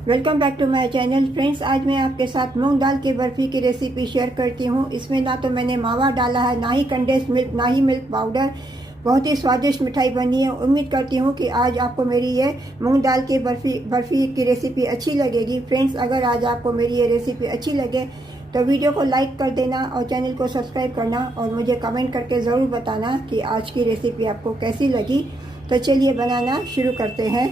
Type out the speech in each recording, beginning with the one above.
Welcome back to my channel friends. आज मैं आपके साथ मूंग दाल की बर्फ़ी की रेसिपी शेयर करती हूँ। इसमें ना तो मैंने मावा डाला है, ना ही कंडेंस मिल्क, ना ही मिल्क पाउडर। बहुत ही स्वादिष्ट मिठाई बनी है। उम्मीद करती हूँ कि आज आपको मेरी ये मूंग दाल की बर्फ़ी की रेसिपी अच्छी लगेगी। फ्रेंड्स, अगर आज आपको मेरी ये रेसिपी अच्छी लगे तो वीडियो को लाइक कर देना और चैनल को सब्सक्राइब करना और मुझे कमेंट करके ज़रूर बताना कि आज की रेसिपी आपको कैसी लगी। तो चलिए बनाना शुरू करते हैं।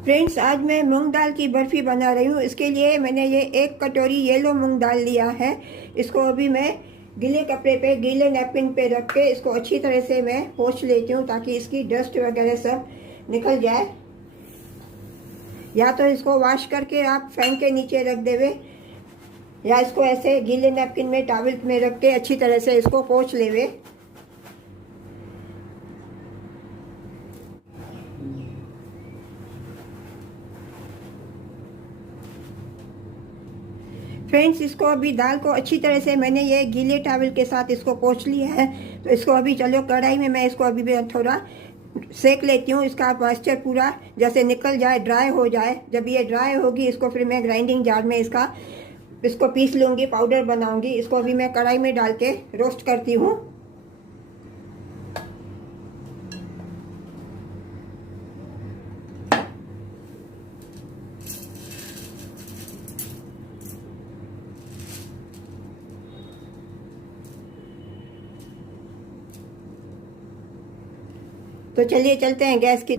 फ्रेंड्स, आज मैं मूंग दाल की बर्फ़ी बना रही हूँ। इसके लिए मैंने ये 1 कटोरी येलो मूंग दाल लिया है। इसको अभी मैं गीले कपड़े पे, गीले नैपकिन पे रख के इसको अच्छी तरह से मैं पोंछ लेती हूँ ताकि इसकी डस्ट वगैरह सब निकल जाए। या तो इसको वॉश करके आप फैन के नीचे रख देवे, या इसको ऐसे गीले नैपकिन में, टॉवल में रख के अच्छी तरह से इसको पोंछ लेवे। फ्रेंड्स, इसको अभी दाल को अच्छी तरह से मैंने ये गीले टॉवल के साथ इसको पोंछ लिया है। तो इसको अभी चलो कढ़ाई में मैं इसको अभी थोड़ा सेक लेती हूँ। इसका मॉइस्चर पूरा जैसे निकल जाए, ड्राई हो जाए। जब ये ड्राई होगी इसको फिर मैं ग्राइंडिंग जार में इसको पीस लूँगी, पाउडर बनाऊँगी। इसको अभी मैं कढ़ाई में डाल के रोस्ट करती हूँ। तो चलिए चलते हैं गैस की।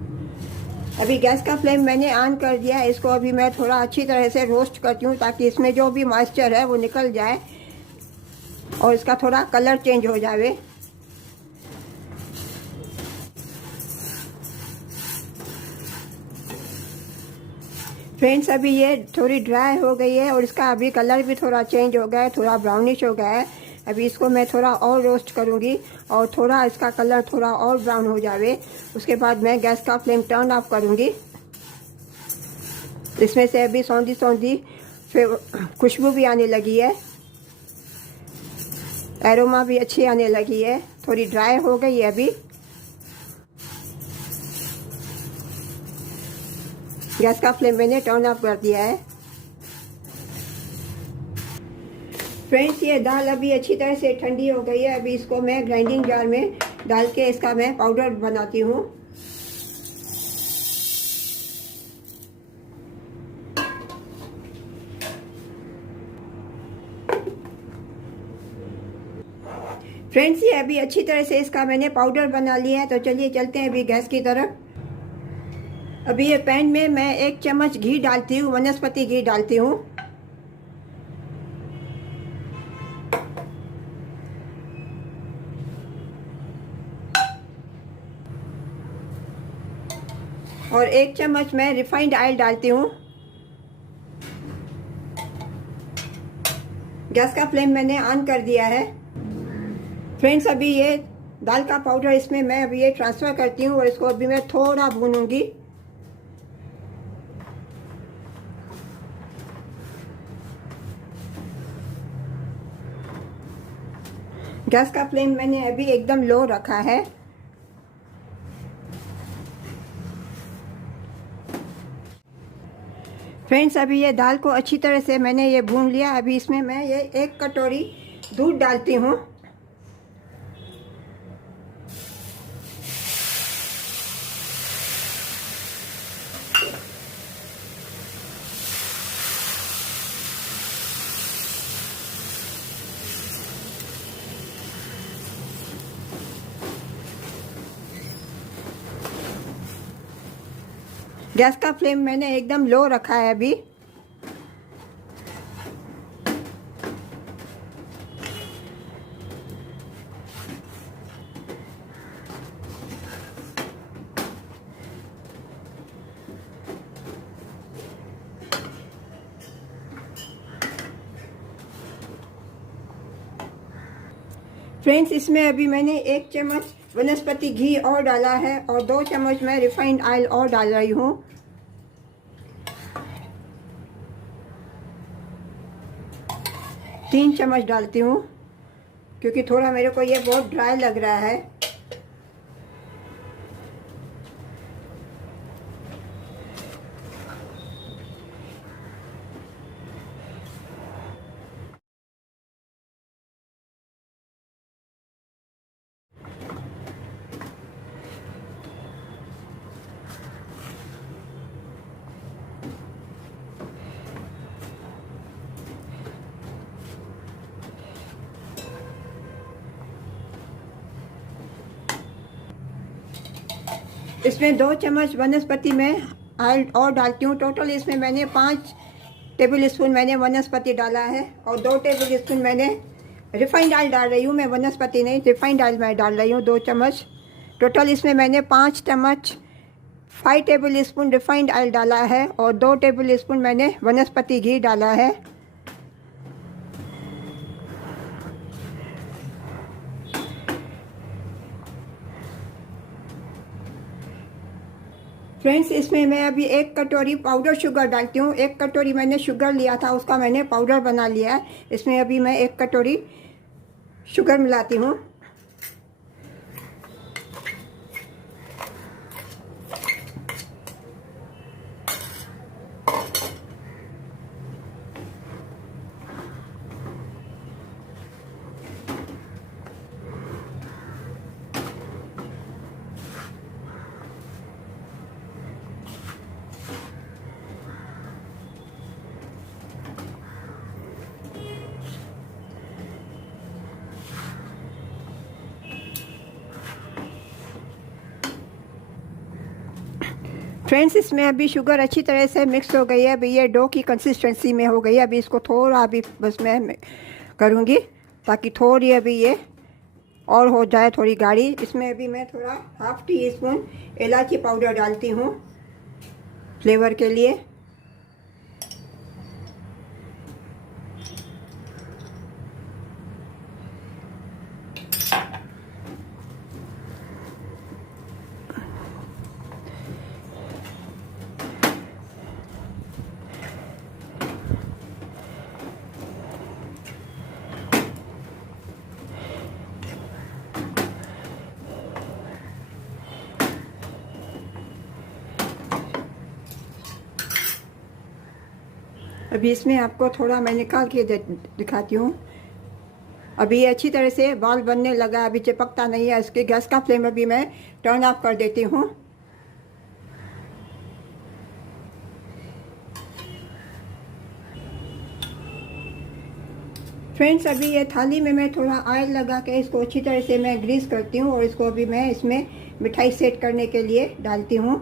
अभी गैस का फ्लेम मैंने ऑन कर दिया है। इसको अभी मैं थोड़ा अच्छी तरह से रोस्ट करती हूँ ताकि इसमें जो भी मॉइस्चर है वो निकल जाए और इसका थोड़ा कलर चेंज हो जाए। फ्रेंड्स, अभी ये थोड़ी ड्राई हो गई है और इसका अभी कलर भी थोड़ा चेंज हो गया है, थोड़ा ब्राउनिश हो गया है। अभी इसको मैं थोड़ा और रोस्ट करूँगी और थोड़ा इसका कलर थोड़ा और ब्राउन हो जाए। उसके बाद मैं गैस का फ्लेम टर्न ऑफ करूँगी। इसमें से अभी सौंधी सौंधी फिर खुशबू भी आने लगी है, एरोमा भी अच्छी आने लगी है। थोड़ी ड्राई हो गई है अभी। गैस का फ्लेम मैंने टर्न ऑफ कर दिया है। फ्रेंड्स, ये दाल अभी अच्छी तरह से ठंडी हो गई है। अभी इसको मैं ग्राइंडिंग जार में डाल के इसका मैं पाउडर बनाती हूँ। फ्रेंड्स, ये अभी अच्छी तरह से इसका मैंने पाउडर बना लिया है। तो चलिए चलते हैं अभी गैस की तरफ। अभी ये पैन में मैं 1 चम्मच घी डालती हूँ, वनस्पति घी डालती हूँ। और 1 चम्मच मैं रिफाइंड ऑयल डालती हूँ। गैस का फ्लेम मैंने ऑन कर दिया है। फ्रेंड्स, अभी ये दाल का पाउडर इसमें मैं अभी ये ट्रांसफ़र करती हूँ और इसको अभी मैं थोड़ा भूनूंगी। गैस का फ्लेम मैंने अभी एकदम लो रखा है। फ्रेंड्स, अभी ये दाल को अच्छी तरह से मैंने ये भून लिया। अभी इसमें मैं ये 1 कटोरी दूध डालती हूँ। गैस का फ्लेम मैंने एकदम लो रखा है अभी। फ्रेंड्स, इसमें अभी मैंने 1 चम्मच वनस्पति घी और डाला है और 2 चम्मच मैं रिफाइंड ऑयल और डाल रही हूँ। तीन चम्मच डालती हूँ क्योंकि थोड़ा मेरे को ये बहुत ड्राई लग रहा है। इसमें 2 चम्मच वनस्पति में ऑयल और डालती हूँ। टोटल इसमें मैंने 5 टेबल स्पून मैंने वनस्पति डाला है और 2 टेबल स्पून मैंने रिफाइंड ऑयल डाल रही हूँ। मैं वनस्पति नहीं, रिफाइंड ऑयल मैं डाल रही हूँ 2 चम्मच। टोटल इसमें मैंने 5 टेबल स्पून रिफाइंड ऑयल डाला है और 2 टेबल स्पून मैंने वनस्पति घी डाला है। फ्रेंड्स, इसमें मैं अभी 1 कटोरी पाउडर शुगर डालती हूँ। 1 कटोरी मैंने शुगर लिया था, उसका मैंने पाउडर बना लिया है। इसमें अभी मैं 1 कटोरी शुगर मिलाती हूँ। फ्रेंड्स, इसमें अभी शुगर अच्छी तरह से मिक्स हो गई है। अभी ये डो की कंसिस्टेंसी में हो गई है। अभी इसको थोड़ा अभी बस मैं करूँगी ताकि थोड़ी अभी ये और हो जाए थोड़ी गाढ़ी। इसमें अभी मैं थोड़ा 1/2 टीस्पून इलायची पाउडर डालती हूँ फ्लेवर के लिए। अभी इसमें आपको थोड़ा मैं निकाल के दिखाती हूँ। अभी ये अच्छी तरह से बॉल बनने लगा, अभी चिपकता नहीं है। इसके गैस का फ्लेम अभी मैं टर्न ऑफ कर देती हूँ। फ्रेंड्स, अभी ये थाली में मैं थोड़ा ऑयल लगा के इसको अच्छी तरह से मैं ग्रीस करती हूँ और इसको अभी मैं इसमें मिठाई सेट करने के लिए डालती हूँ।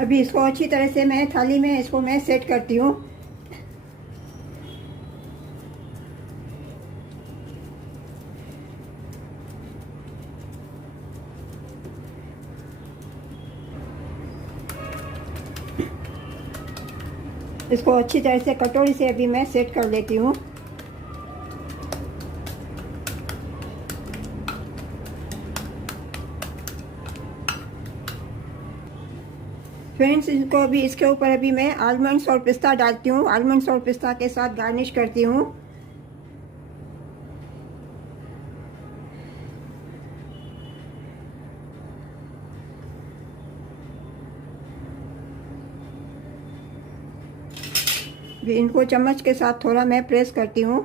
अभी इसको अच्छी तरह से मैं थाली में इसको मैं सेट करती हूँ। इसको अच्छी तरह से कटोरी से अभी मैं सेट कर लेती हूँ। फ्रेंड्स, इसको अभी इसके ऊपर अभी मैं आलमंड्स और पिस्ता डालती हूँ। आलमंड्स और पिस्ता के साथ गार्निश करती हूँ। इनको चम्मच के साथ थोड़ा मैं प्रेस करती हूँ।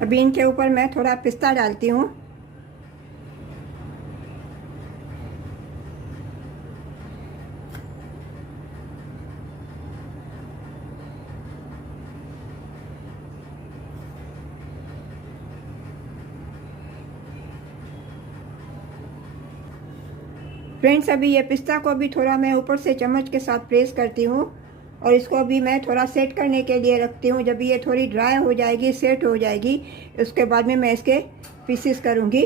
अभी इनके ऊपर मैं थोड़ा पिस्ता डालती हूँ। फ्रेंड्स, अभी ये पिस्ता को भी थोड़ा मैं ऊपर से चम्मच के साथ प्रेस करती हूँ और इसको अभी मैं थोड़ा सेट करने के लिए रखती हूँ। जब ये थोड़ी ड्राई हो जाएगी, सेट हो जाएगी, उसके बाद में मैं इसके पीसेस करूँगी।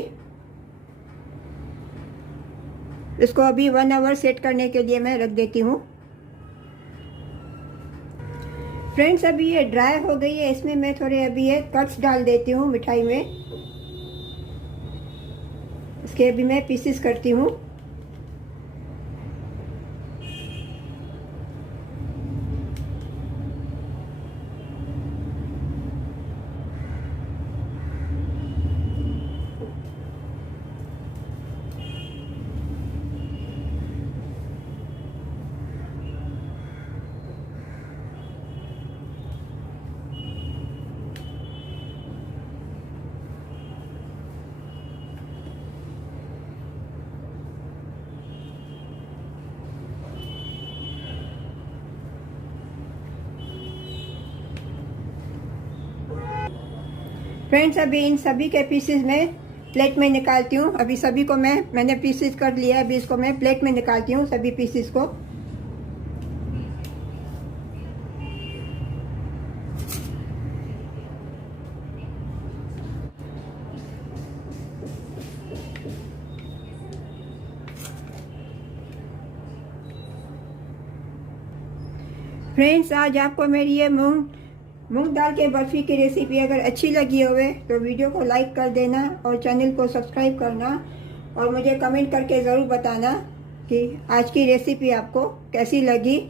इसको अभी 1 आवर सेट करने के लिए मैं रख देती हूँ। फ्रेंड्स, अभी ये ड्राई हो गई है। इसमें मैं थोड़े अभी ये कट्स डाल देती हूँ मिठाई में। इसके अभी मैं पीसेस करती हूँ। फ्रेंड्स, अभी इन सभी के पीसेस में प्लेट में निकालती हूँ। अभी सभी को मैंने पीसेस कर लिया है। अभी इसको मैं प्लेट में निकालती हूँ सभी पीसेस को। फ्रेंड्स, आज आपको मेरी ये मूंग दाल के बर्फ़ी की रेसिपी अगर अच्छी लगी होवे तो वीडियो को लाइक कर देना और चैनल को सब्सक्राइब करना और मुझे कमेंट करके ज़रूर बताना कि आज की रेसिपी आपको कैसी लगी।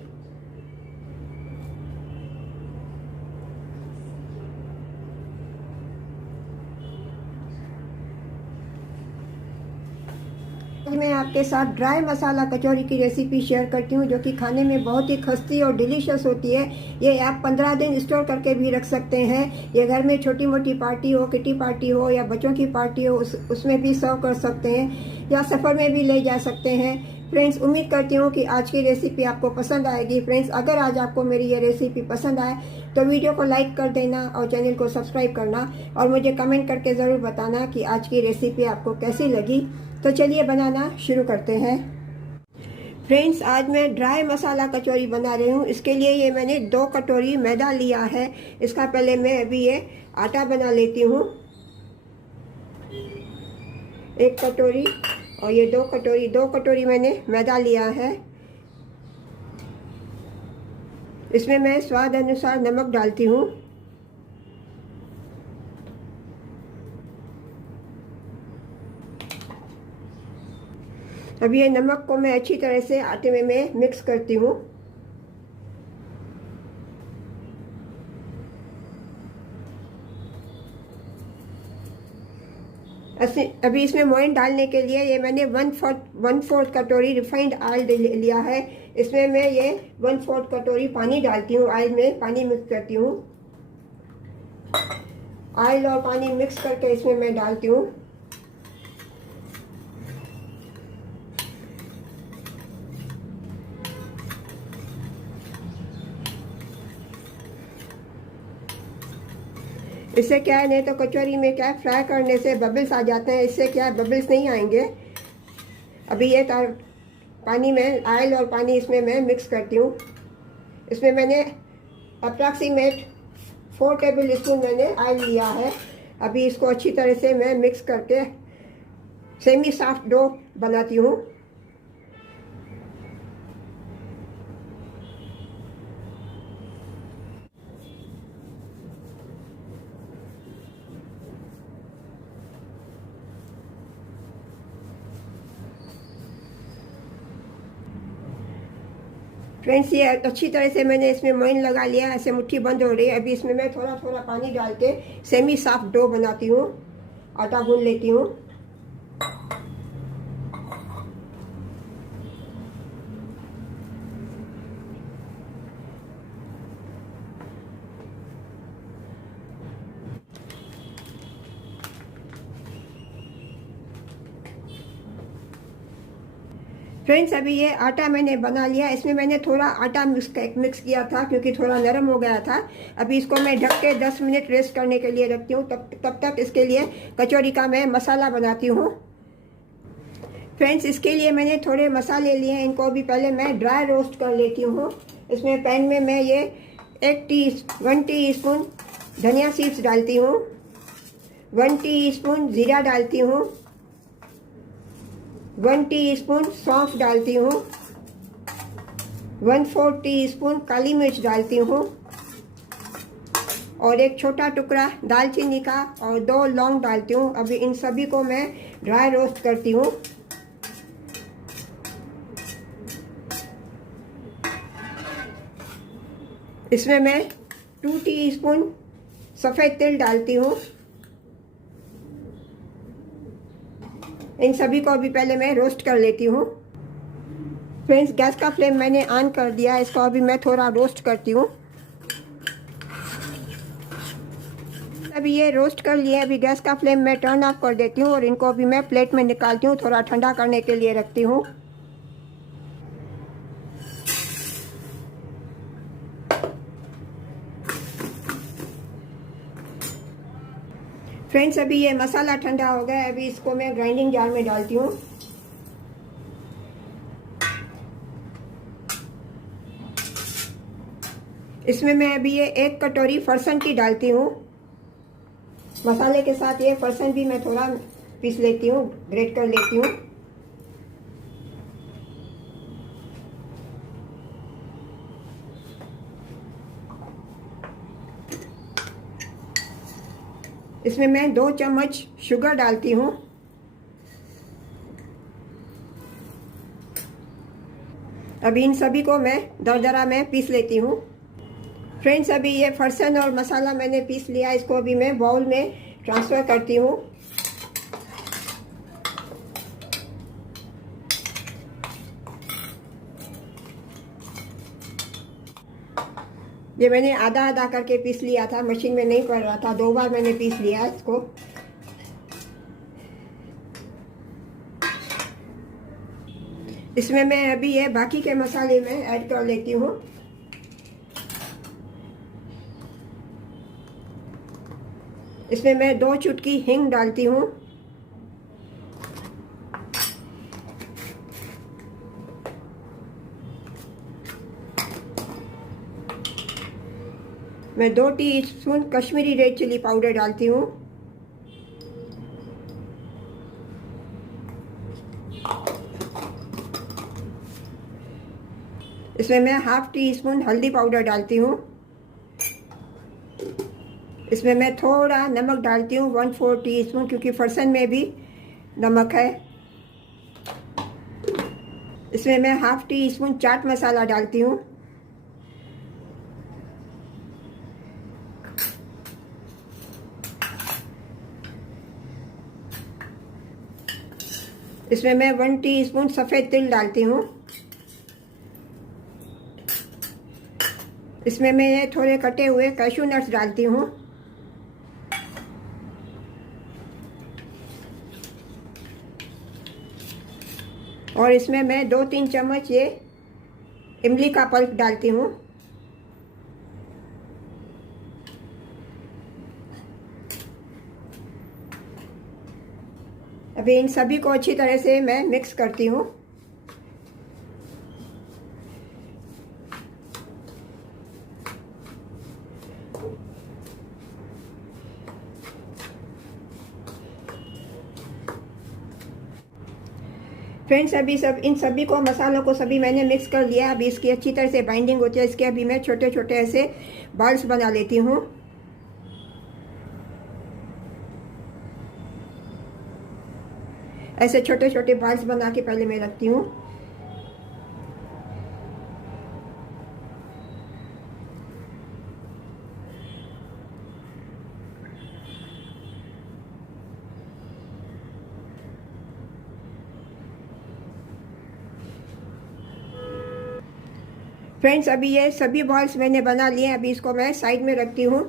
मैं आपके साथ ड्राई मसाला कचौरी की रेसिपी शेयर करती हूँ, जो कि खाने में बहुत ही खस्ती और डिलीशियस होती है। ये आप 15 दिन स्टोर करके भी रख सकते हैं। ये घर में छोटी मोटी पार्टी हो, किटी पार्टी हो या बच्चों की पार्टी हो, उसमें भी सर्व कर सकते हैं या सफ़र में भी ले जा सकते हैं। फ्रेंड्स, उम्मीद करती हूँ कि आज की रेसिपी आपको पसंद आएगी। फ्रेंड्स, अगर आज आपको मेरी ये रेसिपी पसंद आए तो वीडियो को लाइक कर देना और चैनल को सब्सक्राइब करना और मुझे कमेंट करके ज़रूर बताना कि आज की रेसिपी आपको कैसी लगी। तो चलिए बनाना शुरू करते हैं। फ्रेंड्स, आज मैं ड्राई मसाला कचौरी बना रही हूँ। इसके लिए ये मैंने 2 कटोरी मैदा लिया है। इसका पहले मैं अभी ये आटा बना लेती हूँ। 1 कटोरी और ये 2 कटोरी मैंने मैदा लिया है। इसमें मैं स्वाद अनुसार नमक डालती हूँ। अब ये नमक को मैं अच्छी तरह से आटे में मैं मिक्स करती हूँ। अभी इसमें मोइन डालने के लिए ये मैंने 1/4 कटोरी रिफाइंड ऑयल लिया है। इसमें मैं ये 1/4 कटोरी पानी डालती हूँ। ऑयल में पानी मिक्स करती हूँ। ऑयल और पानी मिक्स करके इसमें मैं डालती हूँ। इससे क्या है, नहीं तो कचौरी में क्या है, फ्राई करने से बबल्स आ जाते हैं। इससे क्या है, बबल्स नहीं आएंगे। अभी ये पानी में ऑयल और पानी इसमें मैं मिक्स करती हूँ। इसमें मैंने अप्रॉक्सीमेट 4 टेबल स्पून मैंने ऑयल लिया है। अभी इसको अच्छी तरह से मैं मिक्स करके सेमी सॉफ्ट डो बनाती हूँ। फ्रेंड्स, ये अच्छी तरह से मैंने इसमें मोइन लगा लिया। ऐसे मुट्ठी बंद हो रही है। अभी इसमें मैं थोड़ा थोड़ा पानी डाल के सेमी सॉफ्ट डो बनाती हूँ। आटा गूंद लेती हूँ। फ्रेंड्स, अभी ये आटा मैंने बना लिया। इसमें मैंने थोड़ा आटा मिक्स किया था क्योंकि थोड़ा नरम हो गया था। अभी इसको मैं ढक के 10 मिनट रेस्ट करने के लिए रखती हूँ। तब तक इसके लिए कचौरी का मैं मसाला बनाती हूँ। फ्रेंड्स, इसके लिए मैंने थोड़े मसाले लिए हैं। इनको अभी पहले मैं ड्राई रोस्ट कर लेती हूँ। इसमें पैन में मैं ये 1 टीस्पून धनिया सीड्स डालती हूँ, 1 टीस्पून जीरा डालती हूँ, 1 टीस्पून सौंफ डालती हूँ, 1/4 टीस्पून काली मिर्च डालती हूँ और 1 छोटा टुकड़ा दालचीनी का और 2 लौंग डालती हूँ। अभी इन सभी को मैं ड्राई रोस्ट करती हूँ। इसमें मैं 2 टीस्पून सफ़ेद तिल डालती हूँ। इन सभी को अभी पहले मैं रोस्ट कर लेती हूँ। फ्रेंड्स, गैस का फ्लेम मैंने ऑन कर दिया। इसको अभी मैं थोड़ा रोस्ट करती हूँ। अभी ये रोस्ट कर लिए। अभी गैस का फ्लेम मैं टर्न ऑफ कर देती हूँ और इनको अभी मैं प्लेट में निकालती हूँ। थोड़ा ठंडा करने के लिए रखती हूँ। फ्रेंड्स अभी ये मसाला ठंडा हो गया है, अभी इसको मैं ग्राइंडिंग जार में डालती हूँ। इसमें मैं अभी ये 1 कटोरी फरसन की डालती हूँ। मसाले के साथ ये फरसन भी मैं थोड़ा पीस लेती हूँ, ग्रेट कर लेती हूँ। इसमें मैं 2 चम्मच शुगर डालती हूँ। अभी इन सभी को मैं दरदरा में पीस लेती हूँ। फ्रेंड्स अभी ये फरसन और मसाला मैंने पीस लिया, इसको अभी मैं बाउल में ट्रांसफ़र करती हूँ। ये मैंने आधा आधा करके पीस लिया था, मशीन में नहीं पड़ रहा था, 2 बार मैंने पीस लिया इसको। इसमें मैं अभी ये बाकी के मसाले में ऐड कर लेती हूँ। इसमें मैं 2 चुटकी हींग डालती हूँ। मैं 2 teaspoon Kashmiri red chilli powder डालती हूँ। इसमें मैं ½ टीस्पून हल्दी पाउडर डालती हूँ। इसमें मैं थोड़ा नमक डालती हूँ, 1/4 टीस्पून, क्योंकि फरसन में भी नमक है। इसमें मैं ½ टीस्पून चाट मसाला डालती हूँ। इसमें मैं 1 टीस्पून सफ़ेद तिल डालती हूँ। इसमें मैं ये थोड़े कटे हुए कैशू नट्स डालती हूँ। और इसमें मैं 2-3 चम्मच ये इमली का पल्प डालती हूँ। अभी इन सभी को अच्छी तरह से मैं मिक्स करती हूँ। फ्रेंड्स अभी इन सभी को मसालों को सभी मैंने मिक्स कर लिया। अभी इसकी अच्छी तरह से बाइंडिंग होती है, इसके अभी मैं छोटे छोटे ऐसे बॉल्स बना लेती हूँ। ऐसे छोटे छोटे बॉल्स बना के पहले मैं रखती हूँ। फ्रेंड्स अभी ये सभी बॉल्स मैंने बना लिए, अभी इसको मैं साइड में रखती हूँ।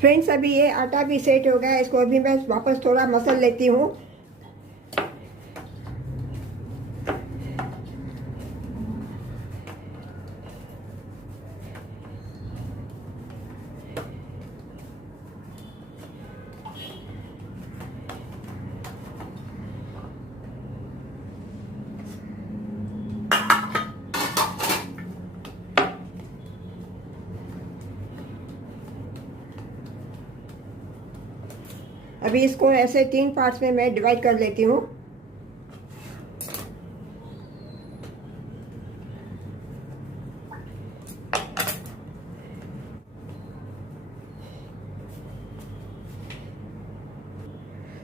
फ्रेंड्स अभी ये आटा भी सेट हो गया है, इसको अभी मैं वापस थोड़ा मसल लेती हूँ। अभी इसको ऐसे 3 पार्ट्स में मैं डिवाइड कर लेती हूँ।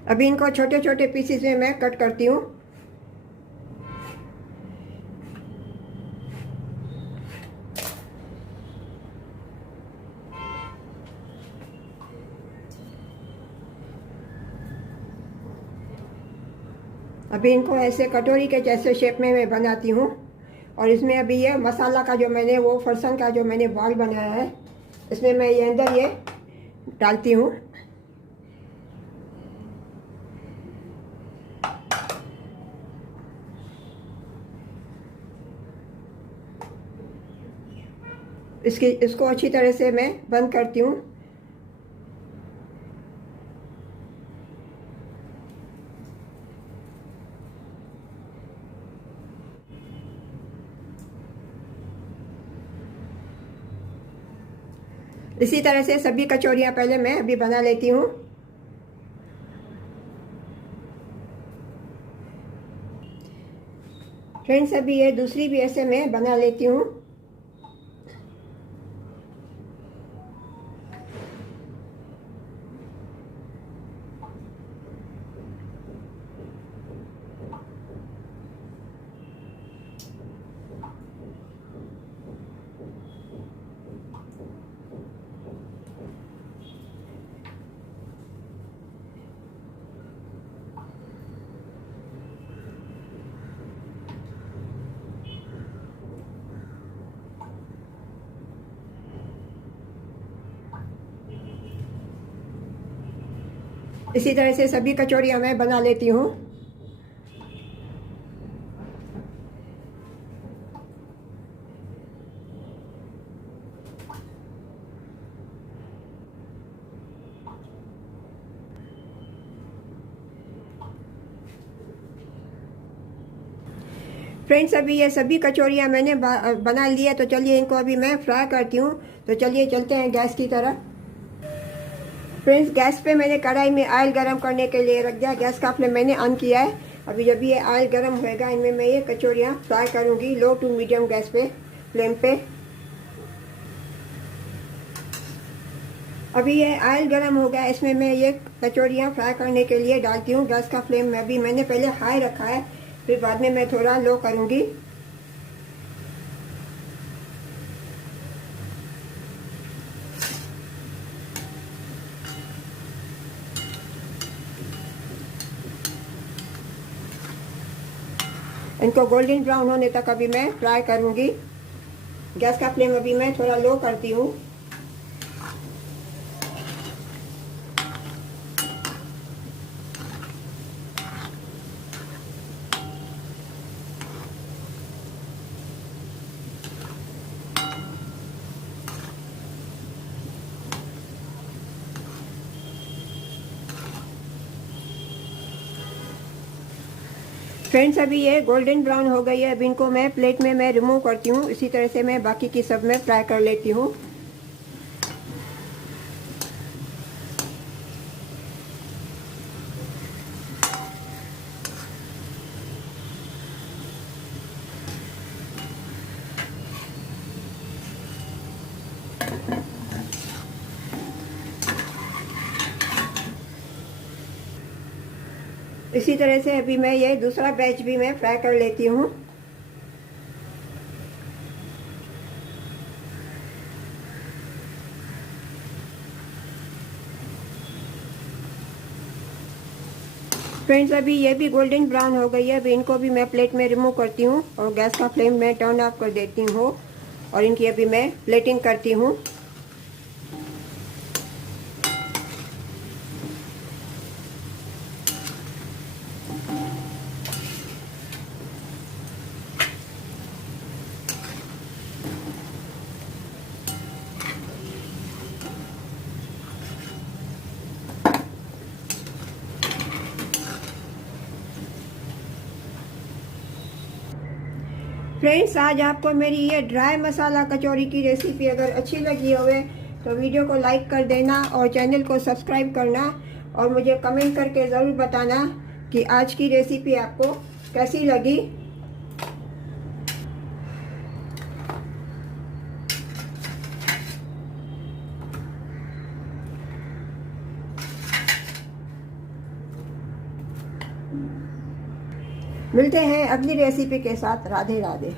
अभी इनको छोटे छोटे पीसेस में मैं कट करती हूँ। अभी इनको ऐसे कटोरी के जैसे शेप में मैं बनाती हूँ। और इसमें अभी ये मसाला का जो मैंने वो फरसन का जो मैंने बॉल बनाया है, इसमें मैं ये अंदर ये डालती हूँ। इसको अच्छी तरह से मैं बंद करती हूँ। इसी तरह से सभी कचौरियाँ पहले मैं अभी बना लेती हूँ। फ्रेंड्स, अभी ये दूसरी भी ऐसे मैं बना लेती हूँ। इसी तरह से सभी कचौरियाँ मैं बना लेती हूँ। फ्रेंड्स, अभी ये सभी कचौरियाँ मैंने बना ली है, तो चलिए इनको अभी मैं फ्राई करती हूँ। तो चलिए चलते हैं गैस की तरफ। फ्रेंड्स, गैस पे मैंने कढ़ाई में ऑयल गरम करने के लिए रख दिया। गैस का फ्लेम मैंने ऑन किया है। अभी जब ये ऑयल गरम होएगा, इनमें मैं ये कचौरियाँ फ्राई करूँगी लो टू मीडियम गैस पे फ्लेम पे। अभी ये ऑयल गरम हो गया, इसमें मैं ये कचौरियाँ फ्राई करने के लिए डालती हूँ। गैस का फ्लेम में अभी मैंने पहले हाई रखा है, फिर बाद में मैं थोड़ा लो करूँगी। इनको गोल्डन ब्राउन होने तक अभी मैं फ्राई करूँगी। गैस का फ्लेम अभी मैं थोड़ा लो करती हूँ। फ्रेंड्स, अभी ये गोल्डन ब्राउन हो गई है। अब इनको मैं प्लेट में मैं रिमूव करती हूँ। इसी तरह से मैं बाकी की सब में फ्राई कर लेती हूँ। इसी तरह से अभी मैं ये दूसरा बैच भी मैं फ्राई कर लेती हूँ। फ्रेंड्स, अभी ये भी गोल्डन ब्राउन हो गई है। अभी इनको भी मैं प्लेट में रिमूव करती हूँ और गैस का फ्लेम मैं टर्न ऑफ कर देती हूँ और इनकी अभी मैं प्लेटिंग करती हूँ। फ्रेंड्स, आज आपको मेरी ये ड्राई मसाला कचौरी की रेसिपी अगर अच्छी लगी होवे तो वीडियो को लाइक कर देना और चैनल को सब्सक्राइब करना और मुझे कमेंट करके ज़रूर बताना कि आज की रेसिपी आपको कैसी लगी। मिलते हैं अगली रेसिपी के साथ। राधे राधे।